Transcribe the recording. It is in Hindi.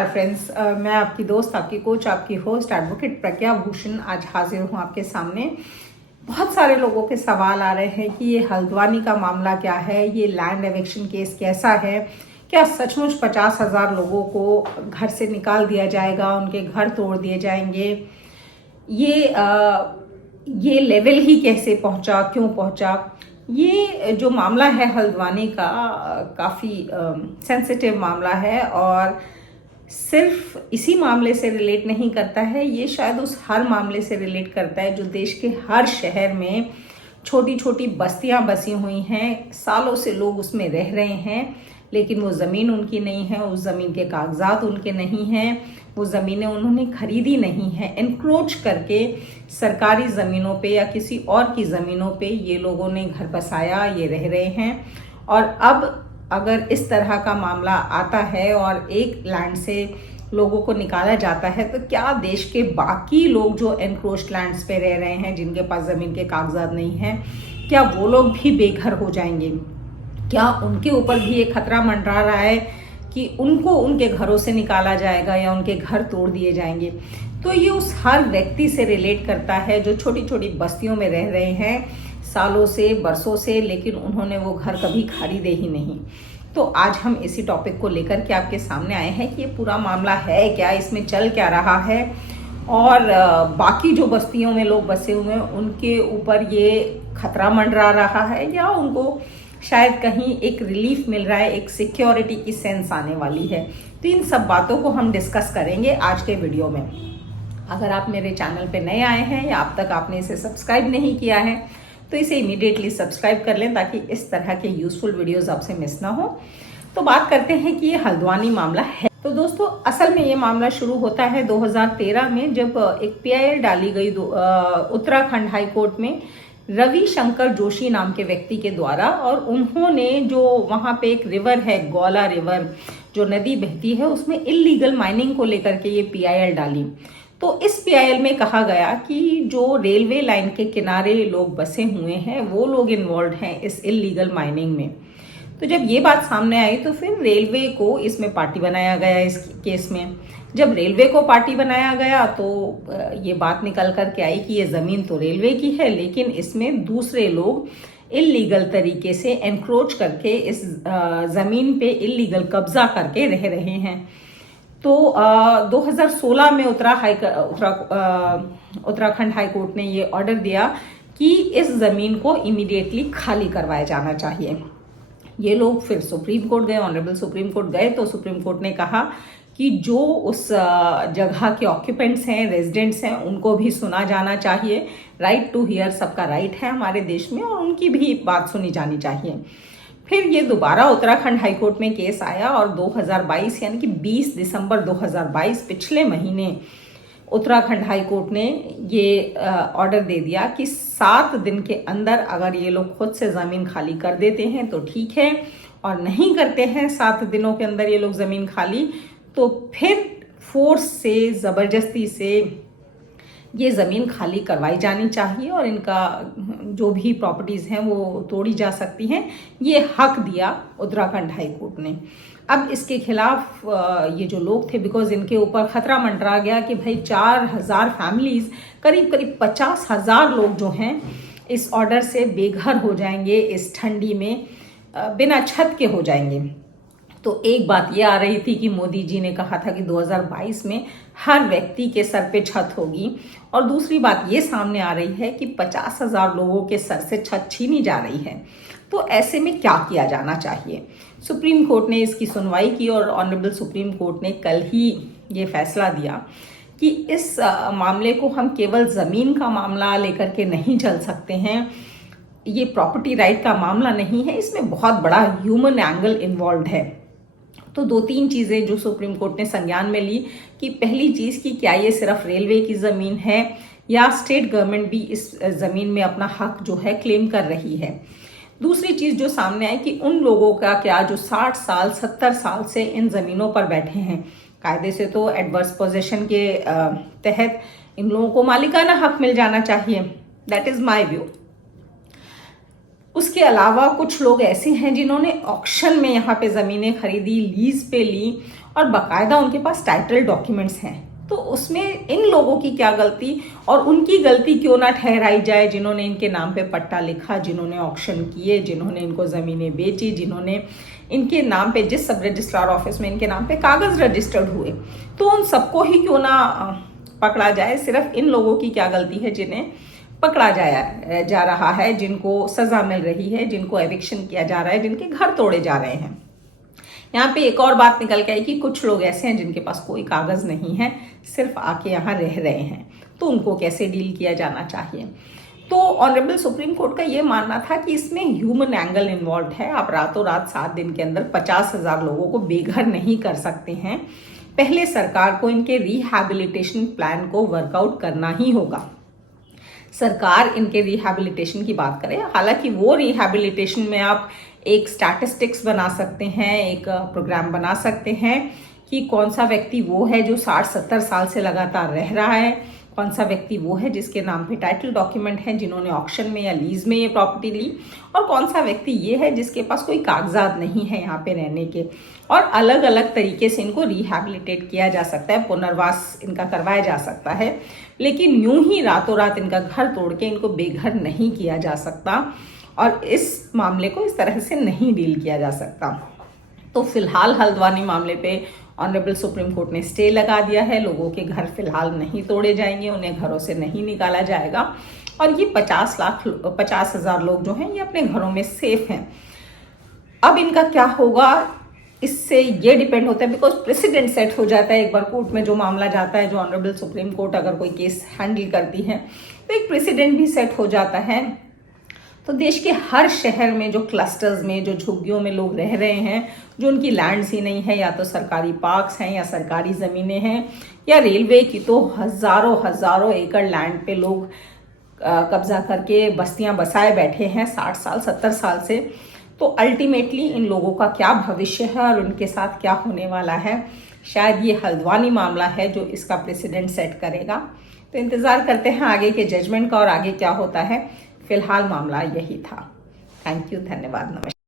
नमस्कार फ्रेंड्स, मैं आपकी दोस्त, आपकी कोच, आपकी होस्ट एडवोकेट प्रज्ञा भूषण आज हाजिर हूँ आपके सामने। बहुत सारे लोगों के सवाल आ रहे हैं कि ये हल्द्वानी का मामला क्या है, ये लैंड एविक्शन केस कैसा है, क्या सचमुच 50,000 लोगों को घर से निकाल दिया जाएगा, उनके घर तोड़ दिए जाएंगे, ये लेवल ही कैसे पहुंचा, क्यों पहुंचा। ये जो मामला है हल्द्वानी का काफ़ी सेंसिटिव मामला है और सिर्फ इसी मामले से रिलेट नहीं करता है, ये शायद उस हर मामले से रिलेट करता है जो देश के हर शहर में छोटी छोटी बस्तियां बसी हुई हैं। सालों से लोग उसमें रह रहे हैं, लेकिन वो ज़मीन उनकी नहीं है, उस ज़मीन के कागजात उनके नहीं हैं, वो ज़मीनें उन्होंने खरीदी नहीं है। एनक्रोच करके सरकारी ज़मीनों पे या किसी और की ज़मीनों पे ये लोगों ने घर बसाया, ये रह रहे हैं। और अब अगर इस तरह का मामला आता है और एक लैंड से लोगों को निकाला जाता है, तो क्या देश के बाकी लोग जो एनक्रोच्ड लैंड्स पे रह रहे हैं, जिनके पास ज़मीन के कागजात नहीं हैं, क्या वो लोग भी बेघर हो जाएंगे? क्या उनके ऊपर भी ये खतरा मंडरा रहा है कि उनको उनके घरों से निकाला जाएगा या उनके घर तोड़ दिए जाएंगे? तो ये उस हर व्यक्ति से रिलेट करता है जो छोटी छोटी बस्तियों में रह रहे हैं सालों से, बरसों से, लेकिन उन्होंने वो घर कभी खरीदे ही नहीं। तो आज हम इसी टॉपिक को लेकर के आपके सामने आए हैं कि ये पूरा मामला है क्या, इसमें चल क्या रहा है, और बाकी जो बस्तियों में लोग बसे हुए हैं उनके ऊपर ये खतरा मंडरा रहा है या उनको शायद कहीं एक रिलीफ मिल रहा है, एक सिक्योरिटी की सेंस आने वाली है। तो इन सब बातों को हम डिस्कस करेंगे आज के वीडियो में। अगर आप मेरे चैनल पे नए आए हैं या अब तक आपने इसे सब्सक्राइब नहीं किया है, तो इसे इमीडिएटली सब्सक्राइब कर लें ताकि इस तरह के यूजफुल वीडियोस आपसे मिस ना हो। तो बात करते हैं कि ये हल्द्वानी मामला है। तो दोस्तों, असल में ये मामला शुरू होता है 2013 में, जब एक PIL डाली गई उत्तराखंड हाई कोर्ट में रवि शंकर जोशी नाम के व्यक्ति के द्वारा। और उन्होंने जो वहाँ पे एक रिवर है, गौला रिवर, जो नदी बहती है, उसमें इल्लीगल माइनिंग को लेकर के ये PIL डाली। तो इस PIL में कहा गया कि जो रेलवे लाइन के किनारे लोग बसे हुए हैं वो लोग इन्वॉल्व हैं इस इल्लीगल माइनिंग में। तो जब ये बात सामने आई तो फिर रेलवे को इसमें पार्टी बनाया गया। इस केस में जब रेलवे को पार्टी बनाया गया तो ये बात निकल कर के आई कि ये ज़मीन तो रेलवे की है, लेकिन इसमें दूसरे लोग इल्लीगल तरीके से एनक्रोच करके इस ज़मीन पे इल्लीगल कब्जा करके रह रहे हैं। तो 2016 में उत्तराखंड हाई कोर्ट ने ये ऑर्डर दिया कि इस ज़मीन को इमीडिएटली खाली करवाया जाना चाहिए। ये लोग फिर सुप्रीम कोर्ट गए, ऑनरेबल सुप्रीम कोर्ट गए, तो सुप्रीम कोर्ट ने कहा कि जो उस जगह के ऑक्यूपेंट्स हैं, रेजिडेंट्स हैं, उनको भी सुना जाना चाहिए। राइट टू हियर सबका राइट है हमारे देश में, और उनकी भी बात सुनी जानी चाहिए। फिर ये दोबारा उत्तराखंड हाई कोर्ट में केस आया और 2022 यानी कि 20 दिसंबर 2022, पिछले महीने, उत्तराखंड हाई कोर्ट ने ये ऑर्डर दे दिया कि 7 दिन के अंदर अगर ये लोग खुद से ज़मीन खाली कर देते हैं तो ठीक है, और नहीं करते हैं 7 दिनों के अंदर ये लोग ज़मीन खाली, तो फिर फोर्स से, ज़बरदस्ती से ये ज़मीन खाली करवाई जानी चाहिए और इनका जो भी प्रॉपर्टीज़ हैं वो तोड़ी जा सकती हैं। ये हक दिया उत्तराखंड हाई कोर्ट ने। अब इसके खिलाफ ये जो लोग थे, बिकॉज इनके ऊपर खतरा मंडरा गया कि भाई 4,000 फैमिलीज़, करीब करीब 50,000 लोग जो हैं इस ऑर्डर से बेघर हो जाएंगे, इस ठंडी में बिना छत के हो जाएंगे। तो एक बात ये आ रही थी कि मोदी जी ने कहा था कि 2022 में हर व्यक्ति के सर पे छत होगी, और दूसरी बात ये सामने आ रही है कि 50,000 लोगों के सर से छत छीनी जा रही है। तो ऐसे में क्या किया जाना चाहिए? सुप्रीम कोर्ट ने इसकी सुनवाई की और ऑनरेबल सुप्रीम कोर्ट ने कल ही ये फैसला दिया कि इस मामले को हम केवल ज़मीन का मामला लेकर के नहीं चल सकते हैं। ये प्रॉपर्टी राइट का मामला नहीं है, इसमें बहुत बड़ा ह्यूमन एंगल इन्वॉल्व है। तो 2-3 चीज़ें जो सुप्रीम कोर्ट ने संज्ञान में ली कि पहली चीज़ कि क्या ये सिर्फ रेलवे की ज़मीन है या स्टेट गवर्नमेंट भी इस ज़मीन में अपना हक जो है क्लेम कर रही है। दूसरी चीज़ जो सामने आई कि उन लोगों का क्या जो 60 साल 70 साल से इन ज़मीनों पर बैठे हैं, कायदे से तो एडवर्स पोजेशन के तहत इन लोगों को मालिकाना हक मिल जाना चाहिए। That is my view. उसके अलावा कुछ लोग ऐसे हैं जिन्होंने ऑक्शन में यहाँ पे ज़मीनें खरीदी, लीज पे ली, और बाकायदा उनके पास टाइटल डॉक्यूमेंट्स हैं। तो उसमें इन लोगों की क्या गलती, और उनकी गलती क्यों ना ठहराई जाए जिन्होंने इनके नाम पे पट्टा लिखा, जिन्होंने ऑक्शन किए, जिन्होंने इनको ज़मीनें बेची, जिन्होंने इनके नाम पे जिस सब रजिस्ट्रार ऑफिस में इनके नाम पे कागज़ रजिस्टर्ड हुए, तो उन सबको ही क्यों ना पकड़ा जाए। सिर्फ इन लोगों की क्या गलती है जिन्हें पकड़ा जा रहा है, जिनको सज़ा मिल रही है, जिनको एविक्शन किया जा रहा है, जिनके घर तोड़े जा रहे हैं। यहाँ पे एक और बात निकल के आई कि कुछ लोग ऐसे हैं जिनके पास कोई कागज़ नहीं है, सिर्फ आके यहाँ रह रहे हैं, तो उनको कैसे डील किया जाना चाहिए। तो ऑनरेबल सुप्रीम कोर्ट का ये मानना था कि इसमें ह्यूमन एंगल इन्वॉल्व है। आप रातों रात 7 दिन के अंदर 50,000 लोगों को बेघर नहीं कर सकते हैं। पहले सरकार को इनके रिहैबिलिटेशन प्लान को वर्कआउट करना ही होगा। सरकार इनके रिहैबिलिटेशन की बात करे, हालांकि वो रिहैबिलिटेशन में आप एक स्टैटिस्टिक्स बना सकते हैं, एक प्रोग्राम बना सकते हैं कि कौन सा व्यक्ति वो है जो 60-70 साल से लगातार रह रहा है, कौन सा व्यक्ति वो है जिसके नाम पे टाइटल डॉक्यूमेंट है, जिन्होंने ऑक्शन में या लीज में ये प्रॉपर्टी ली, और कौन सा व्यक्ति ये है जिसके पास कोई कागजात नहीं है यहाँ पे रहने के। और अलग अलग तरीके से इनको रिहैबिलिटेट किया जा सकता है, पुनर्वास इनका करवाया जा सकता है, लेकिन यूं ही रातों रात इनका घर तोड़ के इनको बेघर नहीं किया जा सकता, और इस मामले को इस तरह से नहीं डील किया जा सकता। तो फिलहाल हल्द्वानी मामले पे ऑनरेबल सुप्रीम कोर्ट ने स्टे लगा दिया है। लोगों के घर फिलहाल नहीं तोड़े जाएंगे, उन्हें घरों से नहीं निकाला जाएगा, और ये 50,000 लोग जो हैं ये अपने घरों में सेफ हैं। अब इनका क्या होगा इससे ये डिपेंड होता है, बिकॉज प्रेसिडेंट सेट हो जाता है। एक बार कोर्ट में जो मामला जाता है, जो ऑनरेबल सुप्रीम कोर्ट अगर कोई केस हैंडल करती है, तो एक प्रेसिडेंट भी सेट हो जाता है। तो देश के हर शहर में जो क्लस्टर्स में, जो झुग्गियों में लोग रह रहे हैं, जो उनकी लैंड्स ही नहीं है, या तो सरकारी पार्क्स हैं या सरकारी ज़मीनें हैं, या रेलवे की तो हज़ारों एकड़ लैंड पे लोग कब्जा करके बस्तियां बसाए बैठे हैं 60 साल 70 साल से। तो अल्टीमेटली इन लोगों का क्या भविष्य है और उनके साथ क्या होने वाला है, शायद ये हल्द्वानी मामला है जो इसका प्रेसिडेंट सेट करेगा। तो इंतज़ार करते हैं आगे के जजमेंट का और आगे क्या होता है। फिलहाल मामला यही था। थैंक यू, धन्यवाद, नमस्कार।